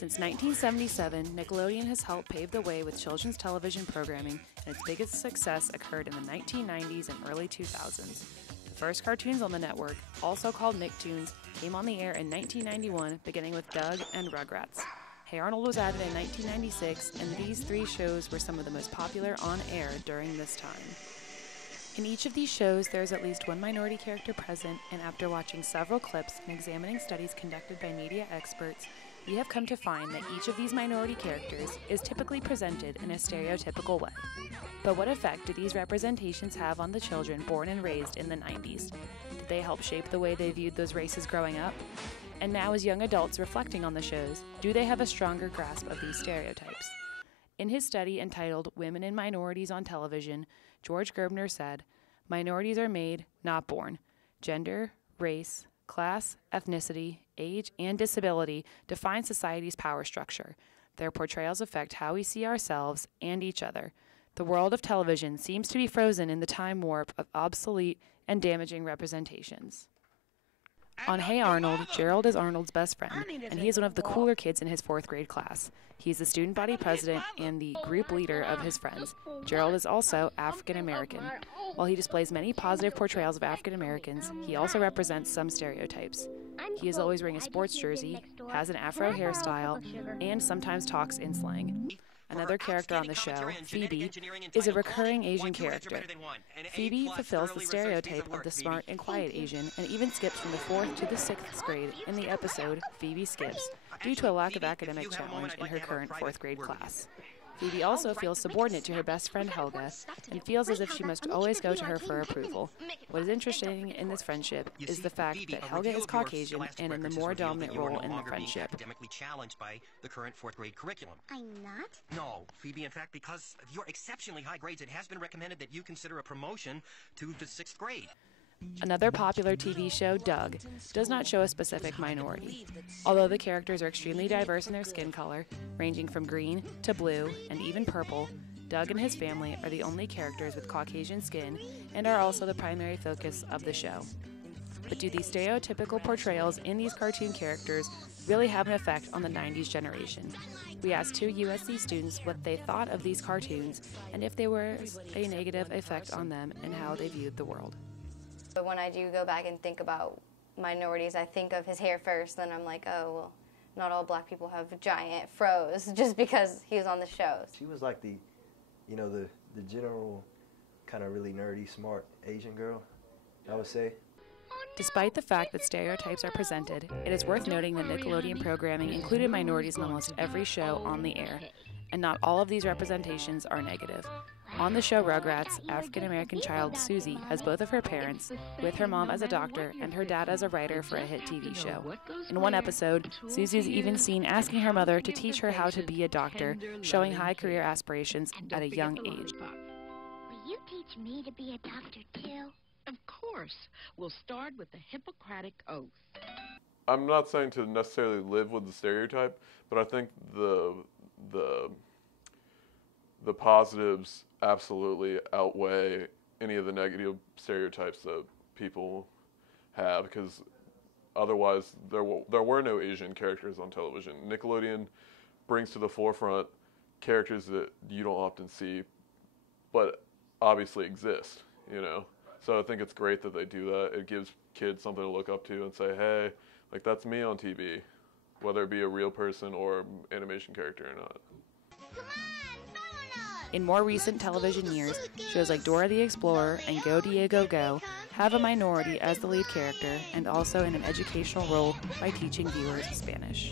Since 1977, Nickelodeon has helped pave the way with children's television programming, and its biggest success occurred in the 1990s and early 2000s. The first cartoons on the network, also called Nicktoons, came on the air in 1991, beginning with Doug and Rugrats. Hey Arnold was added in 1996, and these three shows were some of the most popular on air during this time. In each of these shows, there is at least one minority character present, and after watching several clips and examining studies conducted by media experts, we have come to find that each of these minority characters is typically presented in a stereotypical way. But what effect do these representations have on the children born and raised in the 90s? Did they help shape the way they viewed those races growing up? And now, as young adults reflecting on the shows, do they have a stronger grasp of these stereotypes? In his study entitled Women and Minorities on Television, George Gerbner said, "Minorities are made, not born. Gender, race, class, ethnicity, age, and disability define society's power structure. Their portrayals affect how we see ourselves and each other. The world of television seems to be frozen in the time warp of obsolete and damaging representations." On Hey Arnold, Gerald is Arnold's best friend, and he is one of the cooler kids in his 4th grade class. He's the student body president and the group leader of his friends. Gerald is also African American. While he displays many positive portrayals of African Americans, he also represents some stereotypes. He is always wearing a sports jersey, has an afro hairstyle, and sometimes talks in slang. Another character on the show, Phoebe, is a recurring Asian character. Phoebe fulfills the stereotype of the smart and quiet Asian and even skips from the 4th to the 6th grade in the episode Phoebe Skips due to a lack of academic challenge in her current 4th grade class. Phoebe also feels subordinate to her best friend Helga and feels as if she must always go to her for approval. What is interesting in this friendship is the fact that Helga is Caucasian and in the more dominant role in the friendship. Academically challenged by the current 4th grade curriculum. I'm not? No, Phoebe, in fact, because of your exceptionally high grades, it has been recommended that you consider a promotion to the 6th grade. Another popular TV show, Doug, does not show a specific minority. Although the characters are extremely diverse in their skin color, ranging from green to blue and even purple, Doug and his family are the only characters with Caucasian skin and are also the primary focus of the show. But do these stereotypical portrayals in these cartoon characters really have an effect on the 90s generation? We asked 2 USC students what they thought of these cartoons and if there was a negative effect on them and how they viewed the world. But when I do go back and think about minorities, I think of his hair first, then I'm like, oh, well, not all black people have giant fros just because he was on the shows. She was like the general kind of really nerdy, smart Asian girl, I would say. Despite the fact that stereotypes are presented, it is worth noting that Nickelodeon programming included minorities in almost every show on the air, and not all of these representations are negative. On the show Rugrats, African-American child Susie has both of her parents, with her mom as a doctor and her dad as a writer for a hit TV show. In one episode, Susie is even seen asking her mother to teach her how to be a doctor, showing high career aspirations at a young age. Will you teach me to be a doctor, too? Of course. We'll start with the Hippocratic Oath. I'm not saying to necessarily live with the stereotype, but I think the positives absolutely outweigh any of the negative stereotypes that people have, because otherwise there were no Asian characters on television. Nickelodeon brings to the forefront characters that you don't often see, but obviously exist, you know? So I think it's great that they do that. It gives kids something to look up to and say, hey, like, that's me on TV, whether it be a real person or animation character or not. In more recent television years, shows like Dora the Explorer and Go Diego Go have a minority as the lead character and also in an educational role by teaching viewers Spanish.